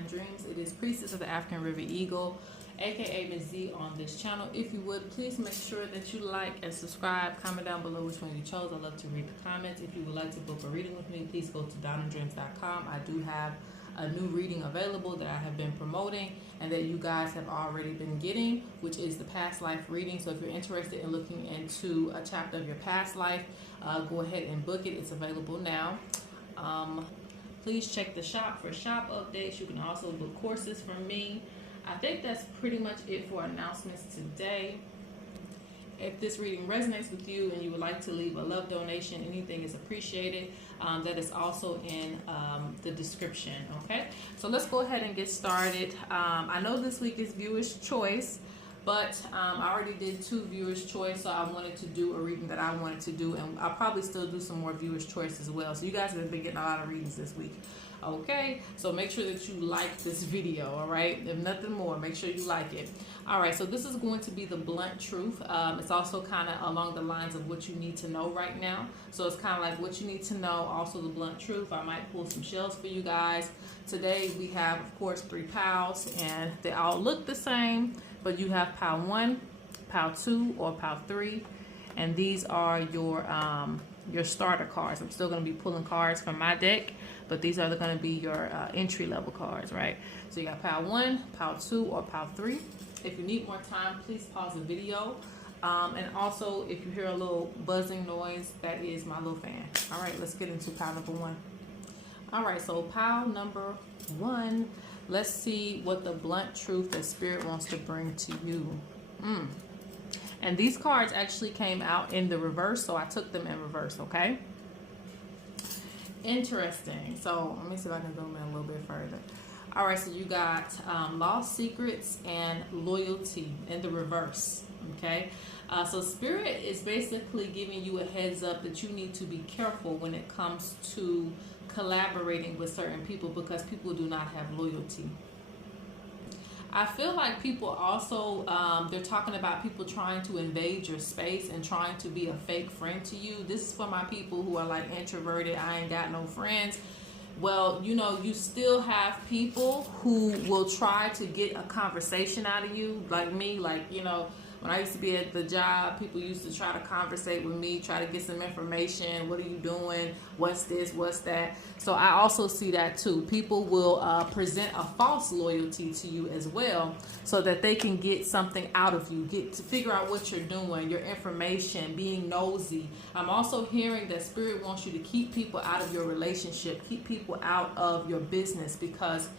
Divine Dreams. It is Priestess of the African River Eagle, aka Ms.Z on this channel. If you would, please make sure that you like and subscribe. Comment down below which one you chose. I love to read the comments. If you would like to book a reading with me, please go to DonnaDreams.com. I do have a new reading available that I have been promoting and that you guys have already been getting, which is the past life reading. So if you're interested in looking into a chapter of your past life, go ahead and book it. It's available now. Please check the shop for shop updates. You can also book courses from me. I think that's pretty much it for announcements today. If this reading resonates with you and you would like to leave a love donation, anything is appreciated. That is also in the description, okay? So let's go ahead and get started. I know this week is viewer's choice, but I already did 2 viewers choice, so I wanted to do a reading that I wanted to do, and I'll probably still do some more viewers choice as well. So you guys have been getting a lot of readings this week. Okay, so make sure that you like this video, all right? If nothing more, make sure you like it. All right, so this is going to be the blunt truth. It's also kind of along the lines of what you need to know right now. So it's kind of like what you need to know, also the blunt truth. I might pull some shells for you guys. Today we have, of course, 3 piles, and they all look the same, but you have pile 1, pile 2, or pile 3, and these are your starter cards. I'm still going to be pulling cards from my deck, but these are going to be your entry level cards, right? So you got pile 1, pile 2, or pile 3. If you need more time, please pause the video. And also, if you hear a little buzzing noise, that is my little fan. All right, let's get into pile number 1. All right, so pile number 1. Let's see what the blunt truth that Spirit wants to bring to you. And these cards actually came out in the reverse, so I took them in reverse, okay? Interesting. So let me see if I can zoom in a little bit further. All right, so you got lost secrets and loyalty in the reverse, okay? So Spirit is basically giving you a heads up that you need to be careful when it comes to collaborating with certain people, because people do not have loyalty. I feel like people also, they're talking about people trying to invade your space and trying to be a fake friend to you. This is for my people who are like introverted, I ain't got no friends. Well, you know, you still have people who will try to get a conversation out of you, like me. Like, you know, when I used to be at the job, people used to try to conversate with me, try to get some information. What are you doing? What's this? What's that? So I also see that too. People will present a false loyalty to you as well, so that they can get something out of you, get to figure out what you're doing, your information, being nosy. I'm also hearing that Spirit wants you to keep people out of your relationship, keep people out of your business, because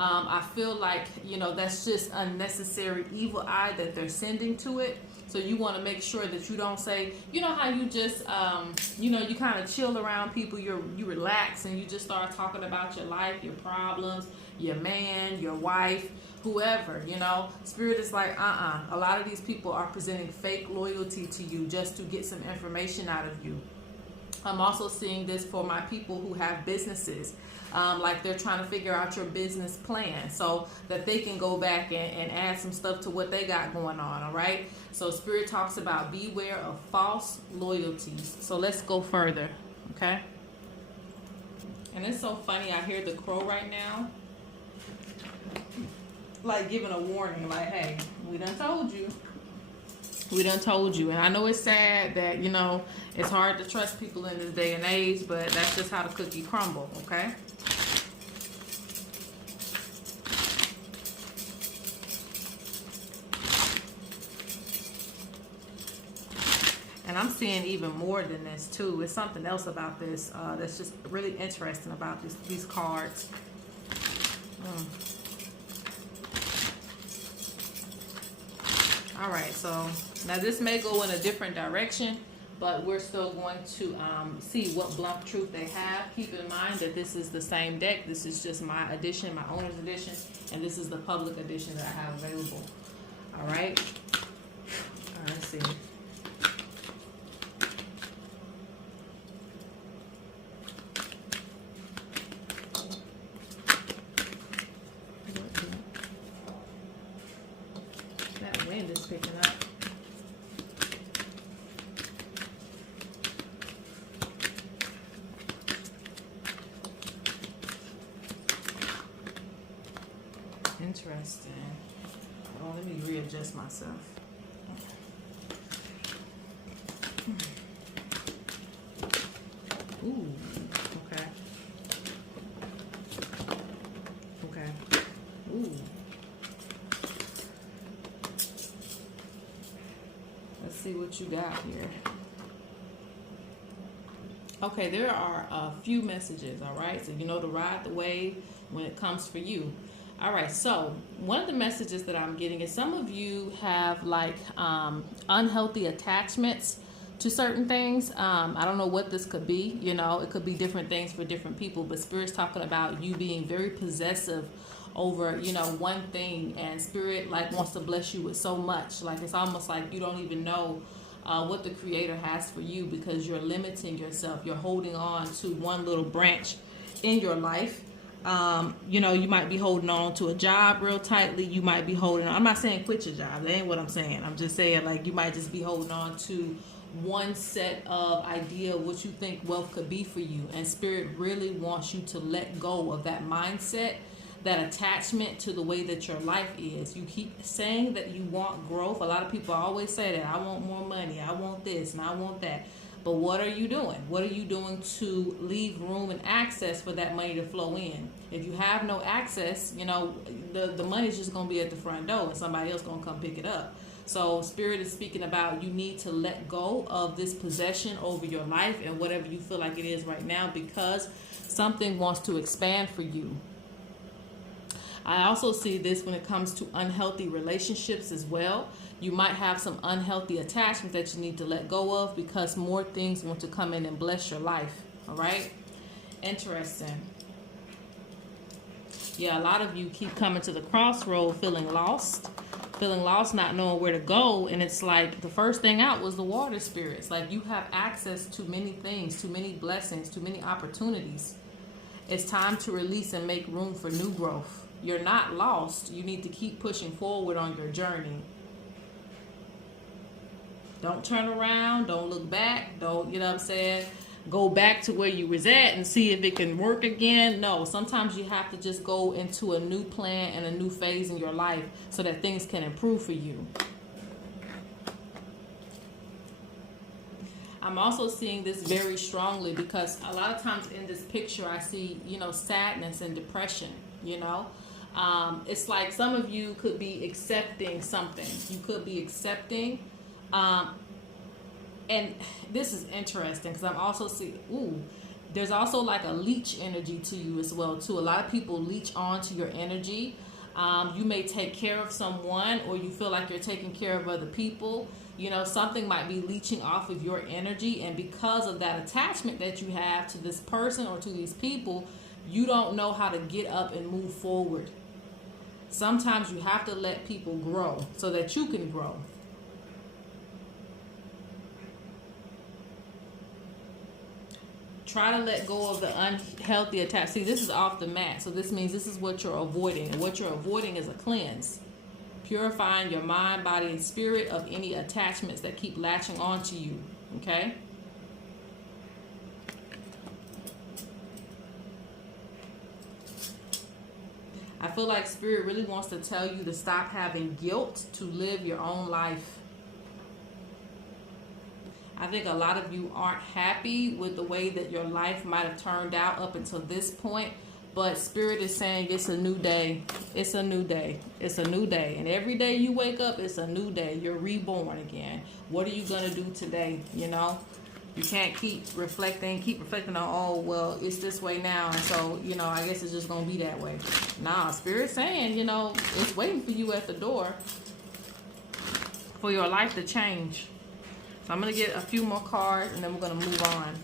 I feel like, you know, that's just unnecessary evil eye that they're sending to it. So you want to make sure that you don't say, you know how you just, you know, you kind of chill around people, you relax and you just start talking about your life, your problems, your man, your wife, whoever, you know. Spirit is like, a lot of these people are presenting fake loyalty to you just to get some information out of you. I'm also seeing this for my people who have businesses. Like they're trying to figure out your business plan so that they can go back and add some stuff to what they got going on, all right? So Spirit talks about beware of false loyalties. So let's go further, okay? And it's so funny, I hear the crow right now, like giving a warning, like, hey, we done told you. We done told you. And I know it's sad that, you know, it's hard to trust people in this day and age, but that's just how the cookie crumble, okay? And I'm seeing even more than this too. It's something else about this that's just really interesting about these cards. All right, so now this may go in a different direction, but we're still going to see what blunt truth they have. Keep in mind that this is the same deck. This is just my edition, my owner's edition, and this is the public edition that I have available. All right, let's see. That wind is picking up. Interesting. Oh, let me readjust myself. Ooh, okay. Okay. Ooh. Let's see what you got here. Okay, there are a few messages, all right? So you know to ride the wave when it comes for you. All right, so one of the messages that I'm getting is some of you have like unhealthy attachments to certain things. I don't know what this could be. You know, it could be different things for different people, but Spirit's talking about you being very possessive over, you know, one thing, and Spirit like wants to bless you with so much. Like it's almost like you don't even know what the Creator has for you because you're limiting yourself. You're holding on to one little branch in your life. You know, you might be holding on to a job real tightly. You might be holding on. I'm not saying quit your job. That ain't what I'm saying. I'm just saying like you might just be holding on to one set of idea of what you think wealth could be for you. And Spirit really wants you to let go of that mindset, that attachment to the way that your life is. You keep saying that you want growth. A lot of people always say that I want more money, I want this and I want that. But what are you doing? What are you doing to leave room and access for that money to flow in? If you have no access, you know, the money's just going to be at the front door and somebody else going to come pick it up. So Spirit is speaking about you need to let go of this possession over your life and whatever you feel like it is right now, because something wants to expand for you. I also see this when it comes to unhealthy relationships as well. You might have some unhealthy attachment that you need to let go of because more things want to come in and bless your life. All right? Interesting. Yeah, a lot of you keep coming to the crossroad feeling lost, not knowing where to go. And it's like the first thing out was the water spirits. Like you have access to many things, to many blessings, to many opportunities. It's time to release and make room for new growth. You're not lost. You need to keep pushing forward on your journey. Don't turn around. Don't look back. Don't, you know what I'm saying, go back to where you was at and see if it can work again. No, sometimes you have to just go into a new plan and a new phase in your life so that things can improve for you. I'm also seeing this very strongly because a lot of times in this picture I see, you know, sadness and depression, you know. It's like some of you could be accepting something. You could be accepting. And this is interesting because I'm also seeing, there's also like a leech energy to you as well too. A lot of people leech on to your energy. You may take care of someone, or you feel like you're taking care of other people. You know, something might be leeching off of your energy, and because of that attachment that you have to this person or to these people, you don't know how to get up and move forward. Sometimes you have to let people grow so that you can grow. Try to let go of the unhealthy attachment. See, this is off the mat. So this means this is what you're avoiding. And what you're avoiding is a cleanse. Purifying your mind, body, and spirit of any attachments that keep latching onto you. Okay? I feel like Spirit really wants to tell you to stop having guilt to live your own life. I think a lot of you aren't happy with the way that your life might have turned out up until this point. But Spirit is saying it's a new day. It's a new day. It's a new day. And every day you wake up, it's a new day. You're reborn again. What are you going to do today? You know, you can't keep reflecting on, oh, well, it's this way now. And so, you know, I guess it's just going to be that way. Nah, Spirit's saying, you know, it's waiting for you at the door for your life to change. So I'm going to get a few more cards and then we're going to move on.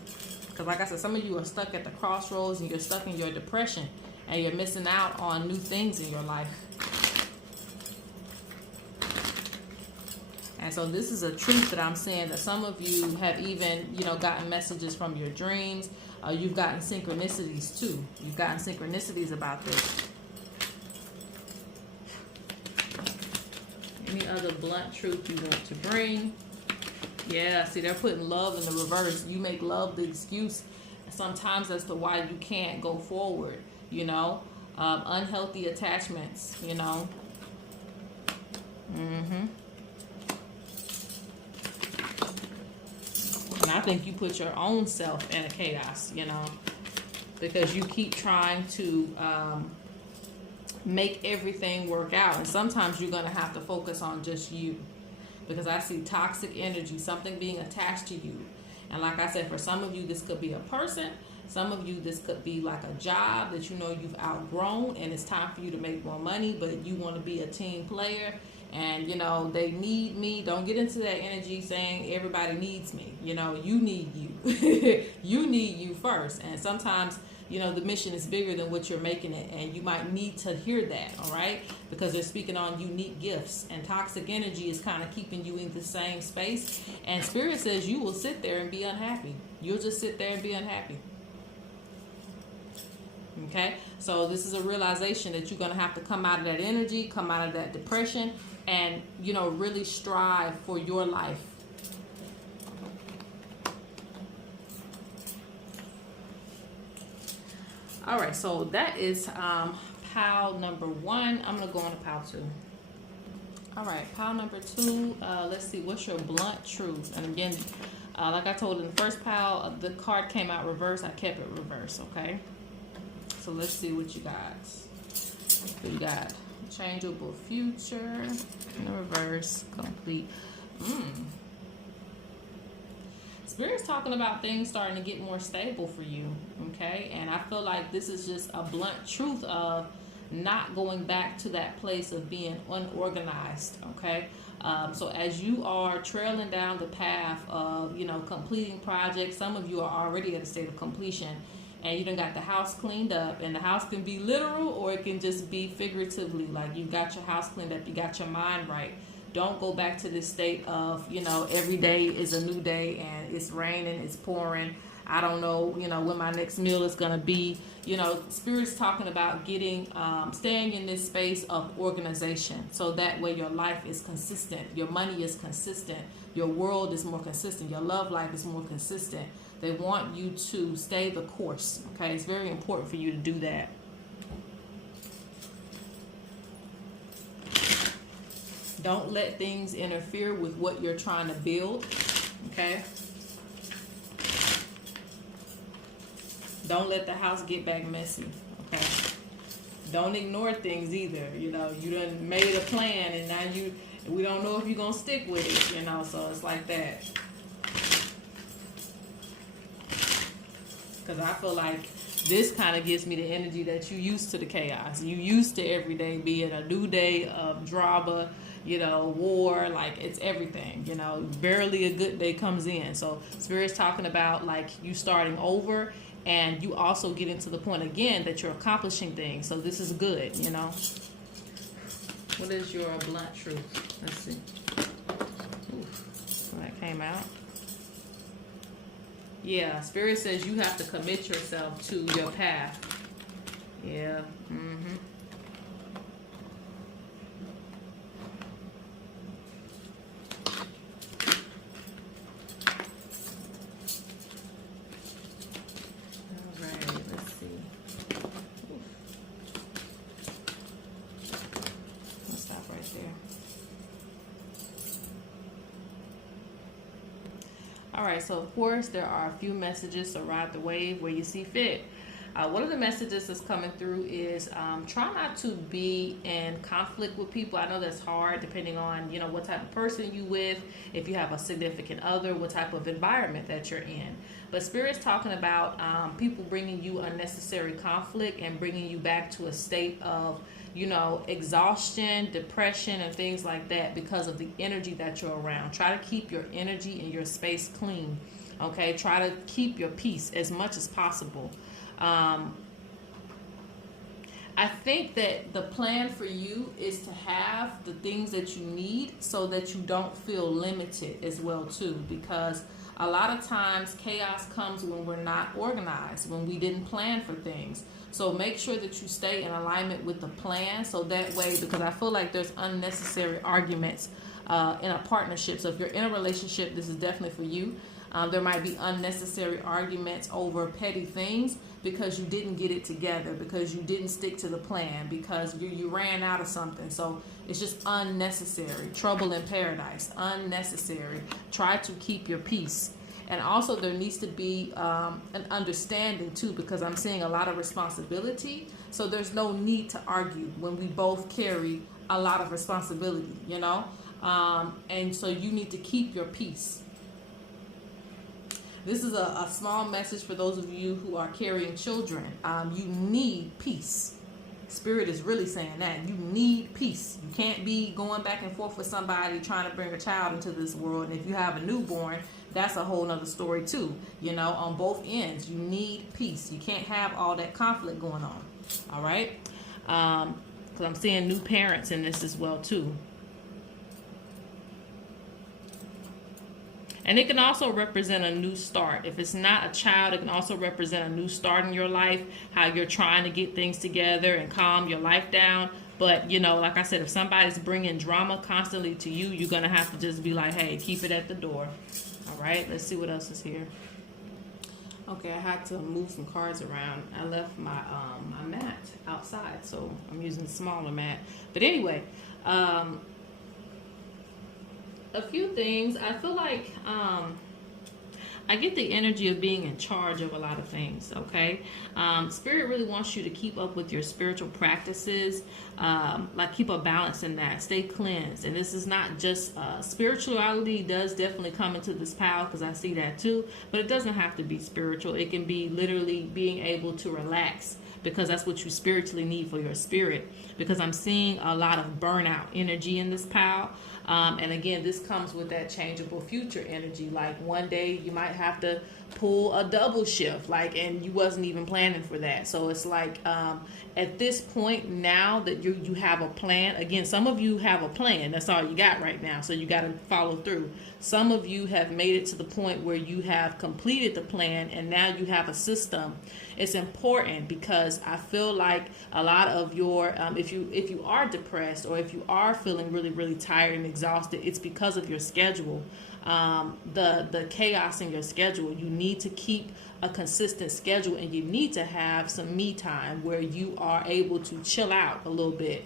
Because like I said, some of you are stuck at the crossroads and you're stuck in your depression and you're missing out on new things in your life. And so this is a truth that I'm saying, that some of you have even, you know, gotten messages from your dreams. You've gotten synchronicities too. You've gotten synchronicities about this. Any other blunt truth you want to bring? Yeah, see, they're putting love in the reverse. You make love the excuse sometimes as to why you can't go forward, you know. Unhealthy attachments, you know. Mm-hmm. And I think you put your own self in a chaos, you know, because you keep trying to make everything work out. And sometimes you're going to have to focus on just you, because I see toxic energy, something being attached to you. And like I said, for some of you, this could be a person. Some of you, this could be like a job that you know you've outgrown and it's time for you to make more money, but you want to be a team player and, you know, they need me. Don't get into that energy saying everybody needs me. You know, you need you. You need you first. And sometimes, you know, the mission is bigger than what you're making it, and you might need to hear that, all right? Because they're speaking on unique gifts, and toxic energy is kind of keeping you in the same space. And Spirit says you will sit there and be unhappy. You'll just sit there and be unhappy. Okay? So this is a realization that you're going to have to come out of that energy, come out of that depression, and, you know, really strive for your life. All right, so that is pile number 1. I'm going to go on to pile 2. All right, pile number 2. Let's see, what's your blunt truth? And again, like I told in the first pile, the card came out reverse. I kept it reverse, okay? So let's see what you got. So you got changeable future in the reverse, complete. Spirit's talking about things starting to get more stable for you, okay? And I feel like this is just a blunt truth of not going back to that place of being unorganized, okay? So as you are trailing down the path of, you know, completing projects, some of you are already at a state of completion, and you done got the house cleaned up, and the house can be literal or it can just be figuratively, like you got your house cleaned up, you got your mind right. Don't go back to this state of, you know, every day is a new day and it's raining, it's pouring. I don't know, you know, when my next meal is going to be. You know, Spirit's talking about getting, staying in this space of organization. So that way your life is consistent. Your money is consistent. Your world is more consistent. Your love life is more consistent. They want you to stay the course. Okay, it's very important for you to do that. Don't let things interfere with what you're trying to build, okay? Don't let the house get back messy, okay? Don't ignore things either. You know, you done made a plan and now we don't know if you're going to stick with it, you know, so it's like that. Because I feel like this kind of gives me the energy that you used to the chaos. You used to every day being a new day of drama, you know, war, like it's everything, you know, barely a good day comes in. So Spirit's talking about like you starting over, and you also getting to the point again that you're accomplishing things. So this is good, you know. What is your blunt truth? Let's see. So that came out. Yeah, Spirit says you have to commit yourself to your path. Yeah. Mm-hmm. Alright, so of course there are a few messages, so ride the wave where you see fit. One of the messages that's coming through is try not to be in conflict with people. I know that's hard depending on, you know, what type of person you with, if you have a significant other, what type of environment that you're in. But Spirit's talking about people bringing you unnecessary conflict and bringing you back to a state of, you know, exhaustion, depression, and things like that because of the energy that you're around. Try to keep your energy and your space clean, okay? Try to keep your peace as much as possible. I think that the plan for you is to have the things that you need so that you don't feel limited as well too, because a lot of times chaos comes when we're not organized, when we didn't plan for things. So make sure that you stay in alignment with the plan, so that way, because I feel like there's unnecessary arguments in a partnership. So if you're in a relationship, this is definitely for you. There might be unnecessary arguments over petty things because you didn't get it together, because you didn't stick to the plan, because you ran out of something. So it's just unnecessary. Trouble in paradise, unnecessary. Try to keep your peace. And also there needs to be an understanding too, because I'm seeing a lot of responsibility. So there's no need to argue when we both carry a lot of responsibility, you know? And so you need to keep your peace. This is a small message for those of you who are carrying children. You need peace. Spirit is really saying that. You need peace. You can't be going back and forth with somebody trying to bring a child into this world. And if you have a newborn, that's a whole nother story too. You know, on both ends, you need peace. You can't have all that conflict going on. All right? Because I'm seeing new parents in this as well too. And it can also represent a new start. If it's not a child, it can also represent a new start in your life, how you're trying to get things together and calm your life down. But, you know, like I said, if somebody's bringing drama constantly to you, you're going to have to just be like, hey, keep it at the door. All right, let's see what else is here. Okay, I had to move some cards around. I left my my mat outside, so I'm using the smaller mat. But anyway, a few things. I feel like I get the energy of being in charge of a lot of things, okay? Spirit really wants you to keep up with your spiritual practices, like keep a balance in that, stay cleansed. And this is not just spirituality does definitely come into this pile, because I see that too, but it doesn't have to be spiritual. It can be literally being able to relax, because that's what you spiritually need for your spirit, because I'm seeing a lot of burnout energy in this pile. And again, this comes with that changeable future energy. Like one day you might have to pull a double shift, like, and you wasn't even planning for that. So it's like at this point now that you have a plan. Again, some of you have a plan. That's all you got right now. So you got to follow through. Some of you have made it to the point where you have completed the plan and now you have a system. It's important because I feel like a lot of your, if you are depressed or if you are feeling really, really tired and exhausted, it's because of your schedule. The chaos in your schedule. You need to keep a consistent schedule, and you need to have some me time where you are able to chill out a little bit.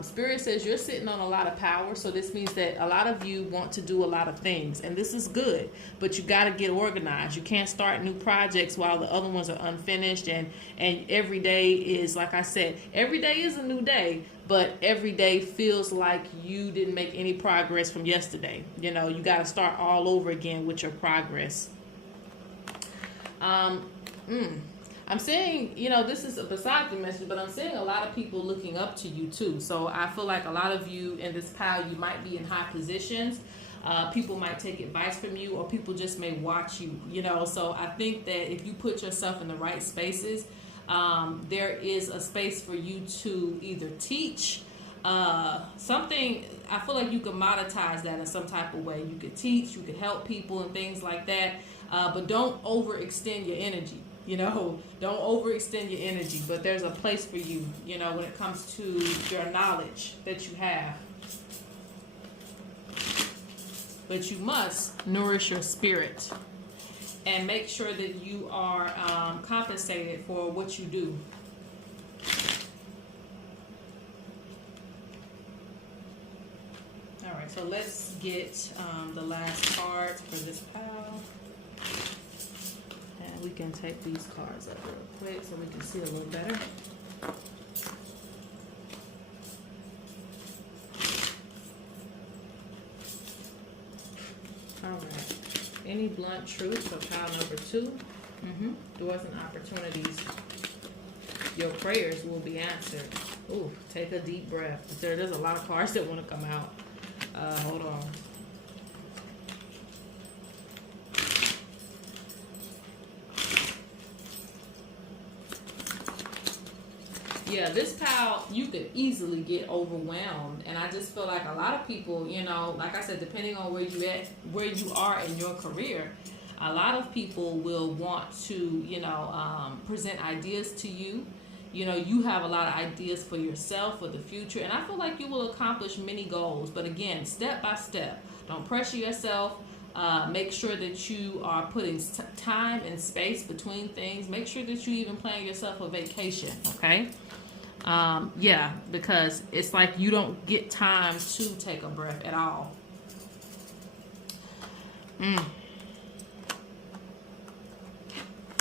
Spirit says you're sitting on a lot of power, so this means that a lot of you want to do a lot of things, and this is good, but you got to get organized. You can't start new projects while the other ones are unfinished, and every day is, like I said, every day is a new day, but every day feels like you didn't make any progress from yesterday. You know, you got to start all over again with your progress. I'm seeing, you know, this is beside the message, but I'm seeing a lot of people looking up to you too. So I feel like a lot of you in this pile, you might be in high positions. People might take advice from you, or people just may watch you, you know. So I think that if you put yourself in the right spaces, there is a space for you to either teach something. I feel like you could monetize that in some type of way. You could teach, you could help people and things like that. But don't overextend your energy. You know, don't overextend your energy, but there's a place for you, you know, when it comes to your knowledge that you have. But you must nourish your spirit and make sure that you are compensated for what you do. All right, so let's get the last cards for this pile. We can take these cards up real quick so we can see a little better. All right. Any blunt truths for pile number 2? Doors and opportunities. Your prayers will be answered. Ooh, take a deep breath. There's a lot of cards that want to come out. Hold on. Yeah, this pile, you could easily get overwhelmed, and I just feel like a lot of people, you know, like I said, depending on where you are in your career, a lot of people will want to, you know, present ideas to you. You know, you have a lot of ideas for yourself, for the future, and I feel like you will accomplish many goals. But again, step by step. Don't pressure yourself. Make sure that you are putting time and space between things. Make sure that you even plan yourself a vacation, okay? Yeah, because it's like you don't get time to take a breath at all.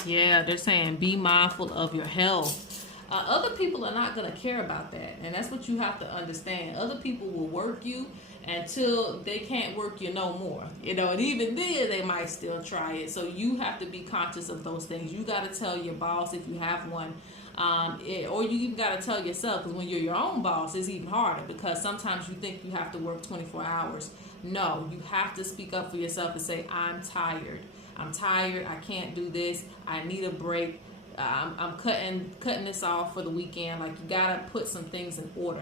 Yeah, they're saying be mindful of your health. Other people are not going to care about that, and that's what you have to understand. Other people will work you until they can't work you no more, you know, and even then they might still try it. So you have to be conscious of those things. You got to tell your boss if you have one, or you even got to tell yourself, because when you're your own boss, it's even harder, because sometimes you think you have to work 24 hours. No, you have to speak up for yourself and say, I'm tired. I'm tired. I can't do this. I need a break. I'm cutting this off for the weekend. Like, you gotta put some things in order.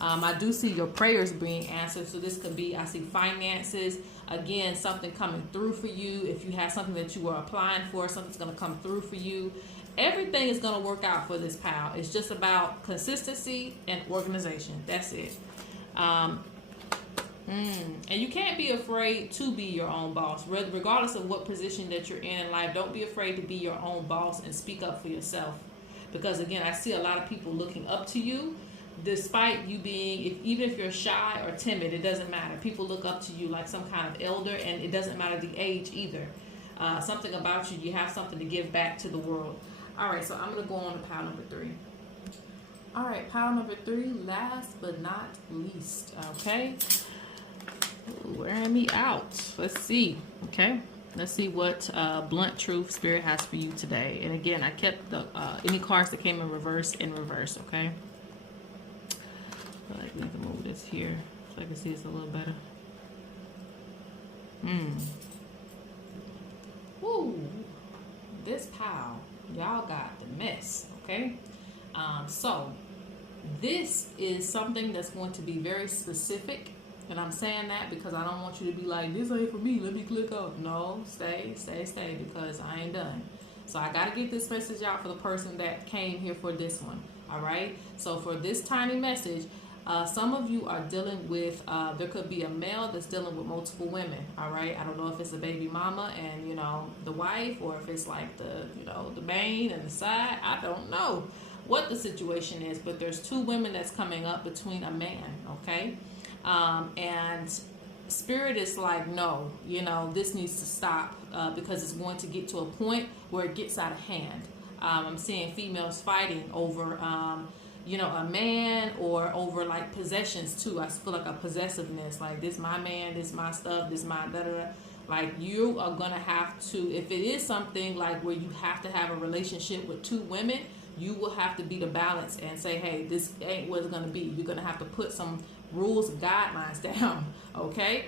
I do see your prayers being answered. So this could be, I see finances. Again, something coming through for you. If you have something that you were applying for, something's gonna come through for you. Everything is gonna work out for this pal. It's just about consistency and organization. That's it. And you can't be afraid to be your own boss, regardless of what position that you're in life. Don't be afraid to be your own boss and speak up for yourself, because again, I see a lot of people looking up to you, despite you being, even if you're shy or timid, it doesn't matter. People look up to you like some kind of elder, and it doesn't matter the age either. Something about you have something to give back to the world. All right, so I'm going to go on to pile number 3. All right, pile number 3, last but not least, okay? Wearing me out. Let's see. Okay, let's see what blunt truth spirit has for you today. And again, I kept the any cards that came in reverse. Okay, I need to move this here so I can see this a little better. Woo, this pile, y'all got the mess. Okay, so this is something that's going to be very specific. And I'm saying that because I don't want you to be like, this ain't for me, let me click off. No, stay, because I ain't done. So I got to get this message out for the person that came here for this one. All right. So for this tiny message, some of you are dealing with, there could be a male that's dealing with multiple women. All right. I don't know if it's a baby mama and, you know, the wife, or if it's like the, you know, the main and the side. I don't know what the situation is, but there's 2 women that's coming up between a man. Okay. And spirit is like, no, you know, this needs to stop, because it's going to get to a point where it gets out of hand. I'm seeing females fighting over, you know, a man, or over like possessions too. I feel like a possessiveness, like this my man, this my stuff, this my da-da-da. Like, you are going to have to, if it is something like where you have to have a relationship with 2 women, you will have to be the balance and say, hey, this ain't what it's going to be. You're going to have to put some rules and guidelines down. Okay.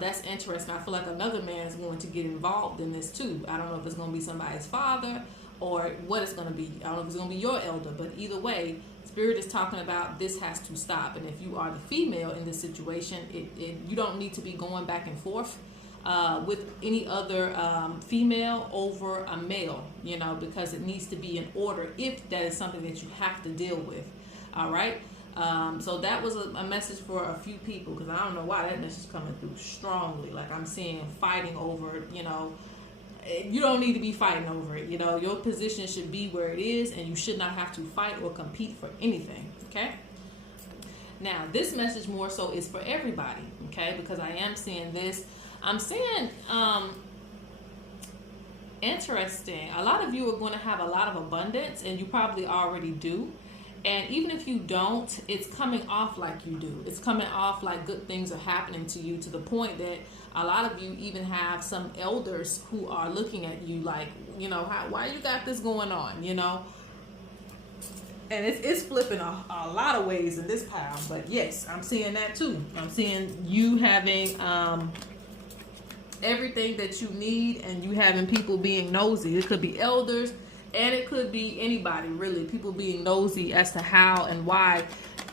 That's interesting. I feel like another man is going to get involved in this too. I don't know if it's going to be somebody's father or what it's going to be. I don't know if it's going to be your elder, but either way, spirit is talking about this has to stop. And if you are the female in this situation, you don't need to be going back and forth with any other female over a male, you know, because it needs to be in order if that is something that you have to deal with. All right. So that was a message for a few people, because I don't know why that message is coming through strongly. Like, I'm seeing fighting over, you know, you don't need to be fighting over it. You know, your position should be where it is, and you should not have to fight or compete for anything. Okay. Now, this message more so is for everybody. Okay. Because I am seeing this. I'm seeing, interesting. A lot of you are going to have a lot of abundance, and you probably already do. And even if you don't, it's coming off like you do. It's coming off like good things are happening to you, to the point that a lot of you even have some elders who are looking at you like, you know, why you got this going on, you know? And it's flipping a lot of ways in this pile. But yes, I'm seeing that too. I'm seeing you having everything that you need, and you having people being nosy. It could be elders, and it could be anybody, really. People being nosy as to how and why,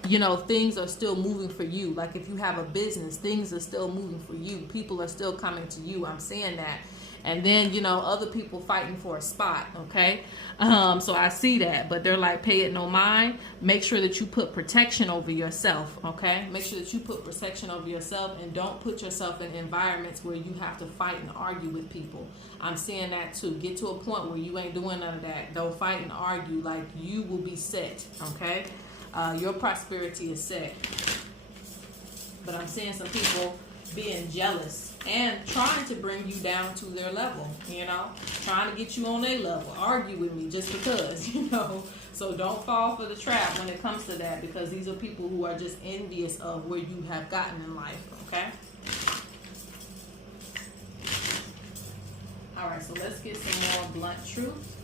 you know, things are still moving for you. Like, if you have a business, things are still moving for you. People are still coming to you. I'm seeing that. And then, you know, other people fighting for a spot, okay? So I see that, but they're like, pay it no mind. Make sure that you put protection over yourself, okay? Make sure that you put protection over yourself, and don't put yourself in environments where you have to fight and argue with people. I'm seeing that too. Get to a point where you ain't doing none of that. Don't fight and argue. Like, you will be set, okay? Your prosperity is set. But I'm seeing some people being jealous and trying to bring you down to their level, you know, trying to get you on their level, argue with me just because, you know. So don't fall for the trap when it comes to that, because these are people who are just envious of where you have gotten in life, okay? All right, so let's get some more blunt truth.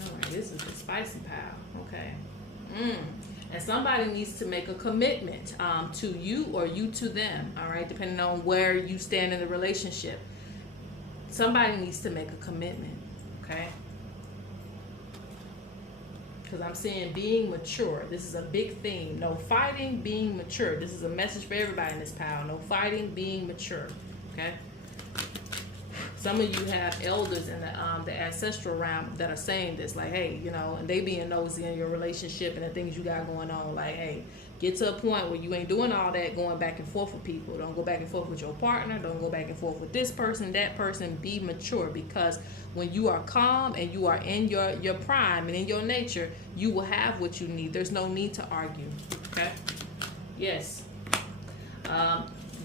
All right, this is the spicy pile, okay? And somebody needs to make a commitment to you, or you to them, all right, depending on where you stand in the relationship. Somebody needs to make a commitment, okay? Because I'm seeing being mature. This is a big theme. No fighting, being mature. This is a message for everybody in this pile. No fighting, being mature, okay? Some of you have elders in the ancestral realm that are saying this, like, hey, you know, and they being nosy in your relationship and the things you got going on. Like, hey, get to a point where you ain't doing all that going back and forth with people. Don't go back and forth with your partner. Don't go back and forth with this person, that person. Be mature, because when you are calm and you are in your prime and in your nature, you will have what you need. There's no need to argue, okay? Yes.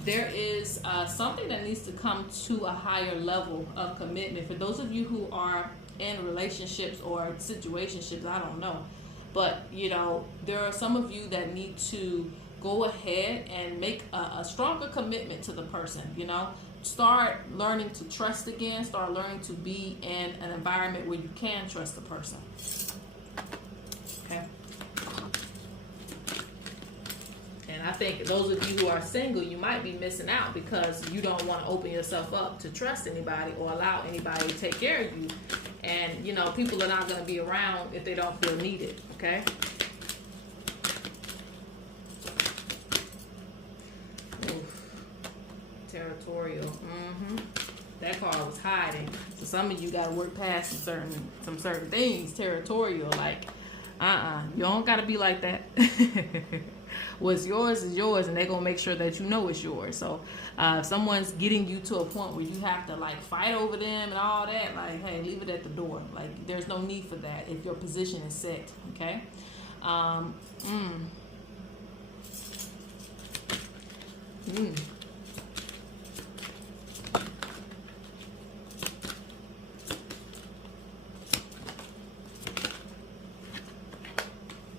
There is something that needs to come to a higher level of commitment. For those of you who are in relationships or situationships, I don't know. But, you know, there are some of you that need to go ahead and make a stronger commitment to the person, you know. Start learning to trust again. Start learning to be in an environment where you can trust the person. Okay. And I think those of you who are single, you might be missing out because you don't want to open yourself up to trust anybody or allow anybody to take care of you. And, you know, people are not going to be around if they don't feel needed, okay? Oof. Territorial. That card was hiding. So some of you got to work past some certain things. Territorial, like, you don't got to be like that. What's yours is yours, and they're going to make sure that you know it's yours. So if someone's getting you to a point where you have to, like, fight over them and all that, like, hey, leave it at the door. Like, there's no need for that if your position is set, okay?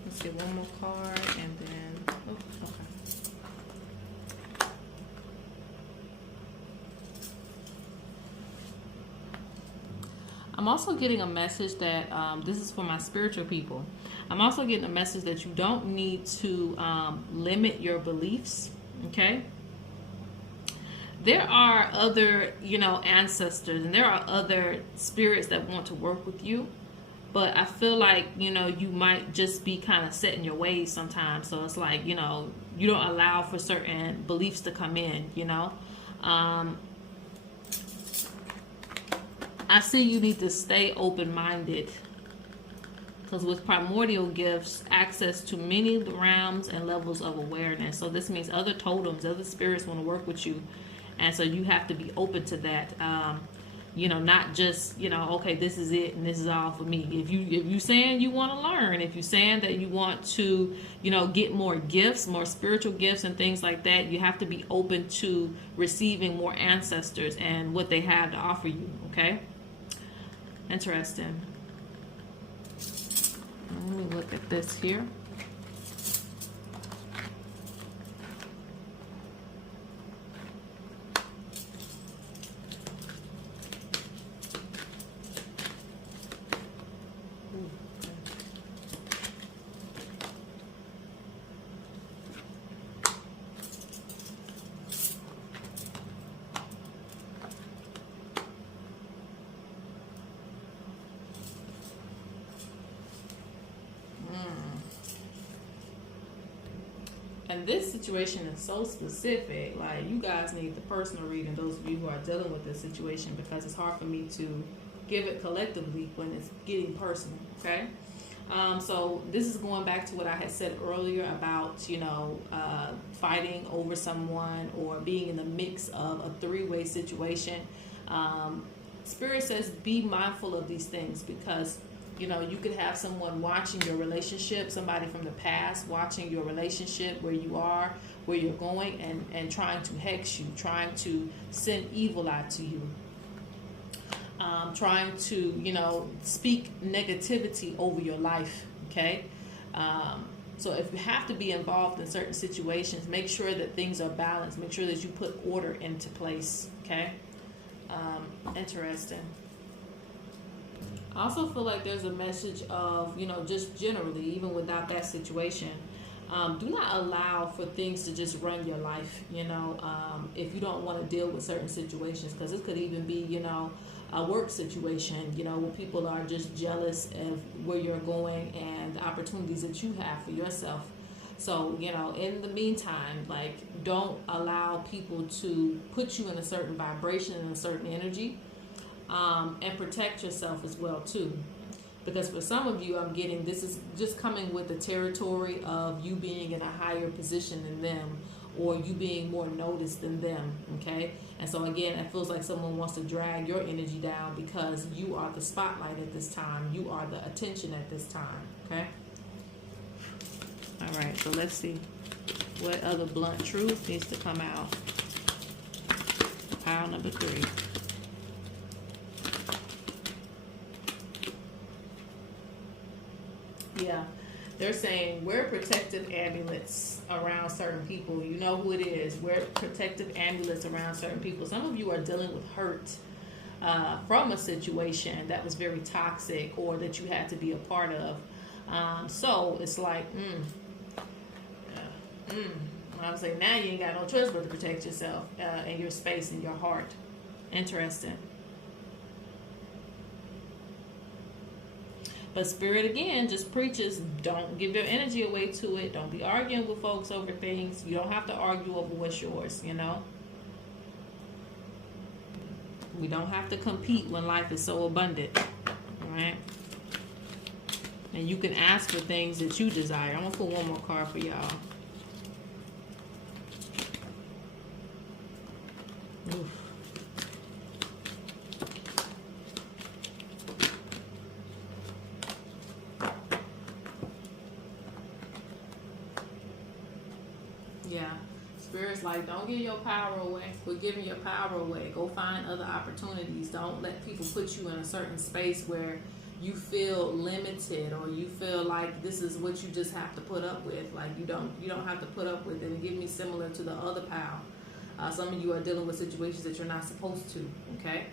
Let's get one more card, and then, oh, okay. I'm also getting a message that, this is for my spiritual people. I'm also getting a message that you don't need to limit your beliefs, okay? There are other, you know, ancestors, and there are other spirits that want to work with you. But I feel like, you know, you might just be kind of set in your ways sometimes. So it's like, you know, you don't allow for certain beliefs to come in, you know. I see you need to stay open-minded. Because with primordial gifts, access to many realms and levels of awareness. So this means other totems, other spirits want to work with you. And so you have to be open to that. You know, not just, you know, okay, this is it and this is all for me. If you saying you want to learn, if you're saying that you want to, you know, get more gifts, more spiritual gifts and things like that, you have to be open to receiving more ancestors and what they have to offer you, okay? Interesting. Let me look at this here. And this situation is so specific. Like, you guys need the personal reading, those of you who are dealing with this situation, because it's hard for me to give it collectively when it's getting personal, okay? So this is going back to what I had said earlier about, you know, fighting over someone or being in the mix of a three-way situation. Spirit says be mindful of these things, because, you know, you could have someone watching your relationship, somebody from the past watching your relationship, where you are, where you're going, and trying to hex you, trying to send evil out to you. Trying to, you know, speak negativity over your life, okay? So if you have to be involved in certain situations, make sure that things are balanced. Make sure that you put order into place, okay? Interesting. I also feel like there's a message of, you know, just generally, even without that situation, do not allow for things to just run your life, you know, if you don't want to deal with certain situations, because this could even be, you know, a work situation, you know, where people are just jealous of where you're going and the opportunities that you have for yourself. So, you know, in the meantime, like, don't allow people to put you in a certain vibration and a certain energy, and protect yourself as well too. Because for some of you, I'm getting, this is just coming with the territory of you being in a higher position than them, or you being more noticed than them, okay? And so again, it feels like someone wants to drag your energy down because you are the spotlight at this time. You are the attention at this time, okay? All right, so let's see. What other blunt truth needs to come out? Pile number 3. Yeah, they're saying wear protective amulets around certain people. You know who it is. Wear protective amulets around certain people. Some of you are dealing with hurt from a situation that was very toxic or that you had to be a part of. So it's like, I would say now you ain't got no choice but to protect yourself and your space and your heart. Interesting. But Spirit, again, just preaches, don't give your energy away to it. Don't be arguing with folks over things. You don't have to argue over what's yours, you know. We don't have to compete when life is so abundant, all right? And you can ask for things that you desire. I'm going to put one more card for y'all. Oof. Yeah, Spirit's like, don't give your power away. Quit giving your power away. Go find other opportunities. Don't let people put you in a certain space where you feel limited, or you feel like this is what you just have to put up with. Like, you don't have to put up with it. And give me similar to the other pal. Some of you are dealing with situations that you're not supposed to, okay?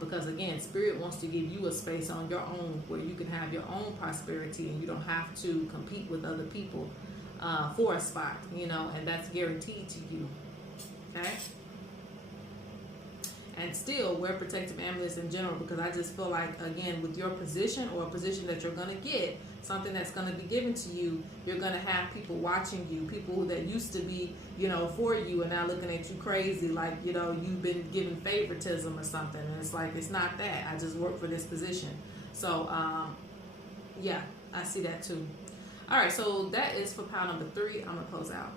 Because again, Spirit wants to give you a space on your own where you can have your own prosperity, and you don't have to compete with other people for a spot, you know, and that's guaranteed to you, okay? And still wear protective amulets in general, because I just feel like, again, with your position or a position that you're going to get, something that's going to be given to you, you're going to have people watching you, people that used to be, you know, for you, and now looking at you crazy, like, you know, you've been given favoritism or something. And it's like, it's not that. I just work for this position. So, yeah, I see that too. All right, so that is for pile number 3. I'm going to close out.